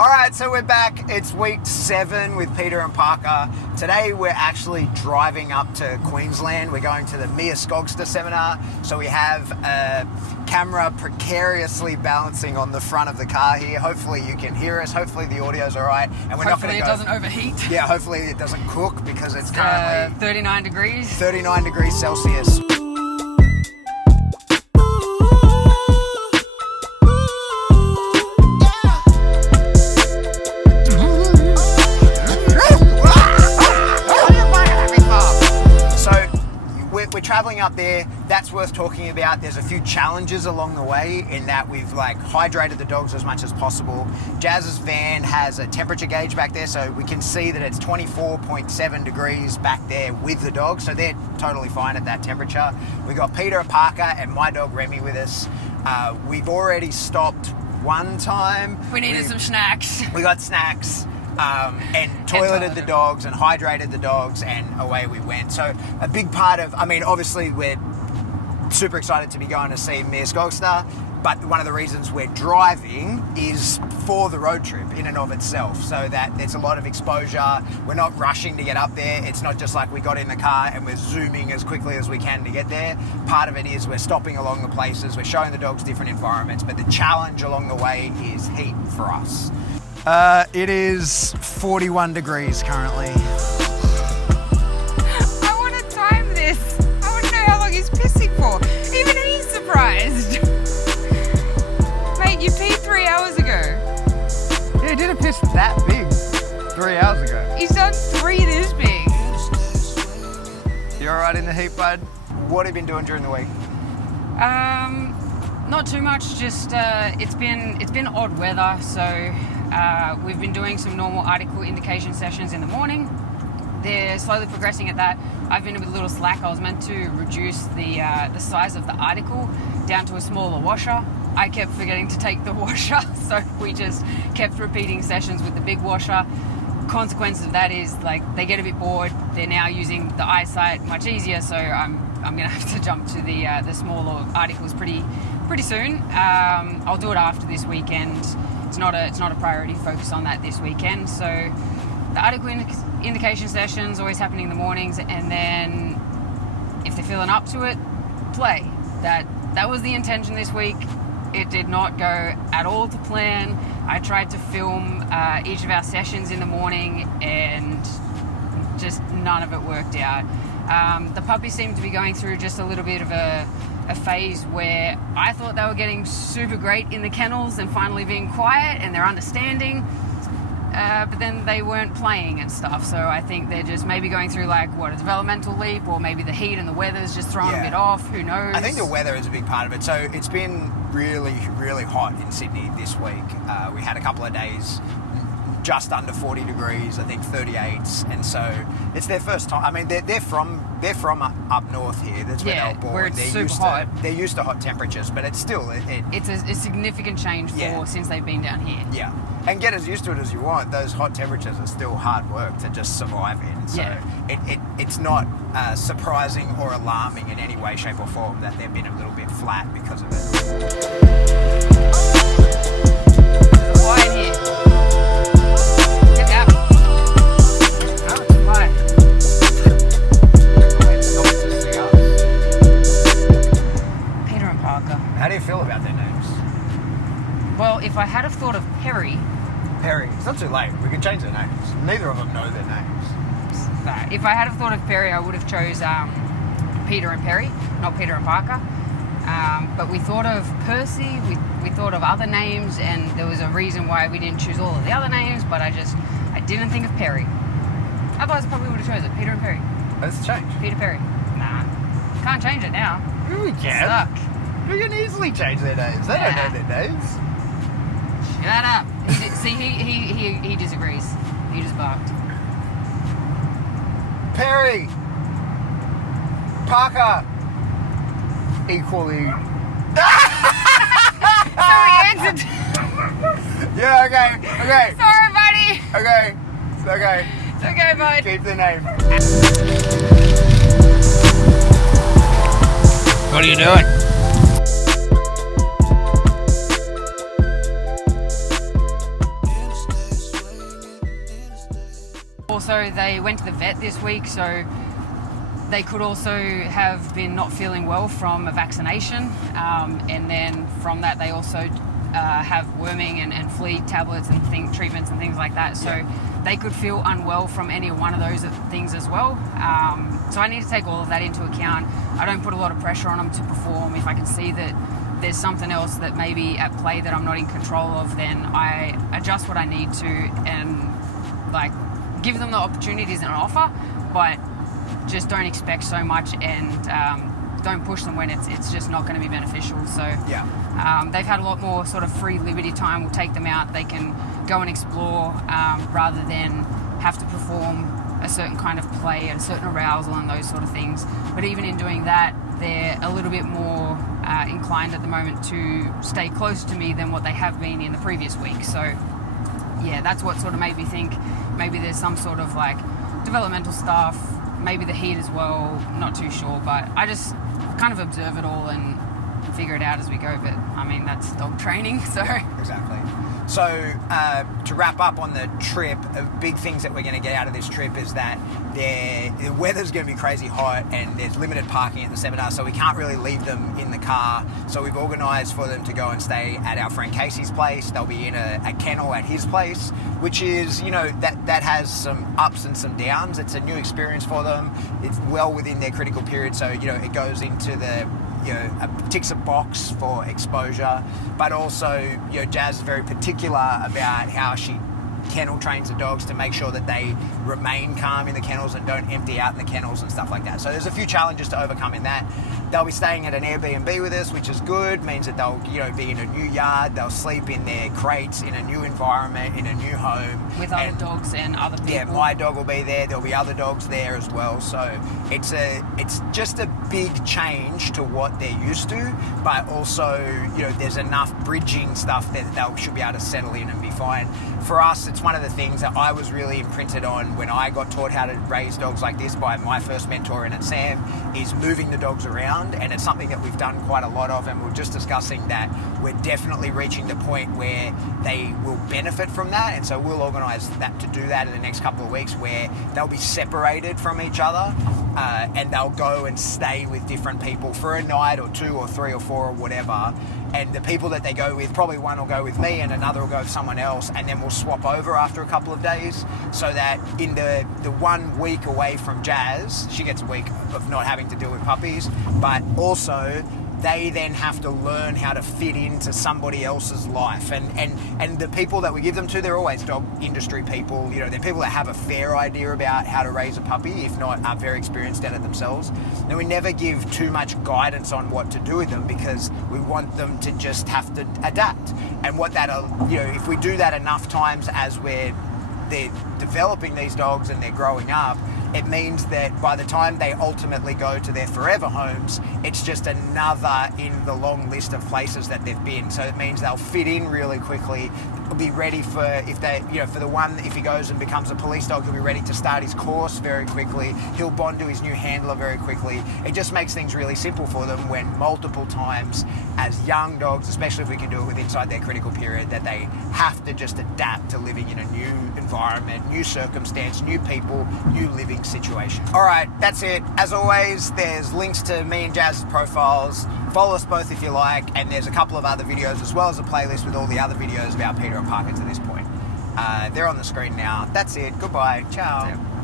Alright, so we're back. It's week 7 with Peter and Parker. Today we're actually driving up to Queensland. We're going to the Skogster seminar. So we have a camera precariously balancing on the front of the car here. Hopefully you can hear us. Hopefully the audio's alright. And we're not going to go... Hopefully it doesn't overheat. Yeah, hopefully it doesn't cook because it's currently... 39 degrees. 39 degrees Celsius. Traveling up there, that's worth talking about. There's a few challenges along the way in that we've hydrated the dogs as much as possible. Jazz's van has a temperature gauge back there, so we can see that it's 24.7 degrees back there with the dogs, so they're totally fine at that temperature. We got Peter, Parker, and my dog Remy with us. We've already stopped one time. We needed some snacks. We got snacks. And toileted the dogs and hydrated the dogs, and away we went. So a big part of, obviously we're super excited to be going to see Skogster, but one of the reasons we're driving is for the road trip in and of itself, so that there's a lot of exposure. We're not rushing to get up there. It's not just like we got in the car and we're zooming as quickly as we can to get there. Part of it is we're stopping along the places, we're showing the dogs different environments, but the challenge along the way is heat for us. It is 41 degrees currently. I want to time this. I want to know how long he's pissing for. Even he's surprised. Mate, you peed 3 hours ago. Yeah, he didn't piss that big 3 hours ago. He's done 3 this big. You alright in the heat, bud? What have you been doing during the week? Not too much, just it's been odd weather, so we've been doing some normal article indication sessions in the morning. They're slowly progressing at that. I've been a little slack. I was meant to reduce the size of the article down to a smaller washer. I kept forgetting to take the washer, so we just kept repeating sessions with the big washer. Consequence of that is they get a bit bored. They're now using the eyesight much easier, so I'm gonna have to jump to the smaller articles pretty soon. I'll do it after this weekend. It's not a priority to focus on that this weekend. So the article indication sessions always happening in the mornings, and then if they're feeling up to it, play. That was the intention this week. It did not go at all to plan. I tried to film each of our sessions in the morning, and just none of it worked out. The puppies seem to be going through just a little bit of a phase where I thought they were getting super great in the kennels and finally being quiet and they're understanding, but then they weren't playing and stuff. So I think they're just maybe going through a developmental leap, or maybe the heat and the weather's just throwing a bit off. Who knows? I think the weather is a big part of it. So it's been really, really hot in Sydney this week. We had a couple of days just under 40 degrees, I think 38s, and so it's their first time. They're from up north here. That's where they were born. Where it's they're super used hot. They're used to hot temperatures, but it's still it's a significant change since they've been down here. Yeah, and get as used to it as you want. Those hot temperatures are still hard work to just survive in. So it's not surprising or alarming in any way, shape, or form that they've been a little bit flat because of it. Quiet here. How do you feel about their names? Well, if I had have thought of Perry, it's not too late. We can change their names. Neither of them know their names. If I had have thought of Perry, I would have chose Peter and Perry, not Peter and Parker. But we thought of Percy, we thought of other names, and there was a reason why we didn't choose all of the other names, but I didn't think of Perry. Otherwise I probably would have chosen Peter and Perry. Let's change. Peter Perry. Nah. Can't change it now. We can. Stuck. We can easily change their names. They don't know their names. Shut up. He disagrees. He just barked. Perry. Parker. Equally. So he answered. Yeah, okay. Sorry, buddy. Okay. It's okay. It's okay, bud. Keep the name. What are you doing? Also, they went to the vet this week, so they could also have been not feeling well from a vaccination, and then from that they also have worming and flea tablets and treatments and things like that. So they could feel unwell from any one of those things as well. So I need to take all of that into account. I don't put a lot of pressure on them to perform. If I can see that there's something else that may be at play that I'm not in control of, then I adjust what I need to and like give them the opportunities and offer, but just don't expect so much and don't push them when it's just not going to be beneficial. So they've had a lot more sort of free liberty time. We'll take them out. They can go and explore rather than have to perform a certain kind of play and a certain arousal and those sort of things. But even in doing that, they're a little bit more inclined at the moment to stay closer to me than what they have been in the previous week. So yeah, that's what sort of made me think maybe there's some sort of like developmental stuff, maybe the heat as well, not too sure, but I just kind of observe it all and figure it out as we go. But I mean, that's dog training, so exactly. So to wrap up on the trip, big things that we're going to get out of this trip is that the weather's going to be crazy hot and there's limited parking at the seminar, so we can't really leave them in the car. So we've organised for them to go and stay at our friend Casey's place. They'll be in a kennel at his place, which is, you know, that has some ups and some downs. It's a new experience for them. It's well within their critical period, so, you know, it goes into the, you know, ticks a box for exposure, but also, you know, Jazz is very particular about how she kennel trains the dogs to make sure that they remain calm in the kennels and don't empty out in the kennels and stuff like that. So there's a few challenges to overcome in that. They'll be staying at an Airbnb with us, which is good. Means that they'll, you know, be in a new yard. They'll sleep in their crates in a new environment, in a new home. With other dogs and other people. Yeah, my dog will be there. There'll be other dogs there as well. So it's just a big change to what they're used to, but also, you know, there's enough bridging stuff that they should be able to settle in and be fine. For us, it's one of the things that I was really imprinted on when I got taught how to raise dogs like this by my first mentor in it, Sam, is moving the dogs around. And it's something that we've done quite a lot of, and we we're just discussing that we're definitely reaching the point where they will benefit from that, and so we'll organise that to do that in the next couple of weeks, where they'll be separated from each other and they'll go and stay with different people for a night or 2 or 3 or 4 or whatever. And the people that they go with, probably one will go with me and another will go with someone else, and then we'll swap over after a couple of days, so that in the 1 week away from Jazz, she gets a week of not having to deal with puppies, but also they then have to learn how to fit into somebody else's life. And the people that we give them to, they're always dog industry people. You know, they're people that have a fair idea about how to raise a puppy, if not are very experienced at it themselves. And we never give too much guidance on what to do with them, because we want them to just have to adapt. And what that'll, you know, if we do that enough times as they're developing these dogs and they're growing up, it means that by the time they ultimately go to their forever homes, it's just another in the long list of places that they've been. So it means they'll fit in really quickly. They'll be ready for, if they, you know, for the one, if he goes and becomes a police dog, he'll be ready to start his course very quickly. He'll bond to his new handler very quickly. It just makes things really simple for them when multiple times as young dogs, especially if we can do it with inside their critical period, that they have to just adapt to living in a new environment, new circumstance, new people, new living situation. All right, that's it. As always, there's links to me and Jazz's profiles. Follow us both if you like, and there's a couple of other videos as well as a playlist with all the other videos about Peter and Parker to this point. They're on the screen now. That's it. Goodbye. Ciao.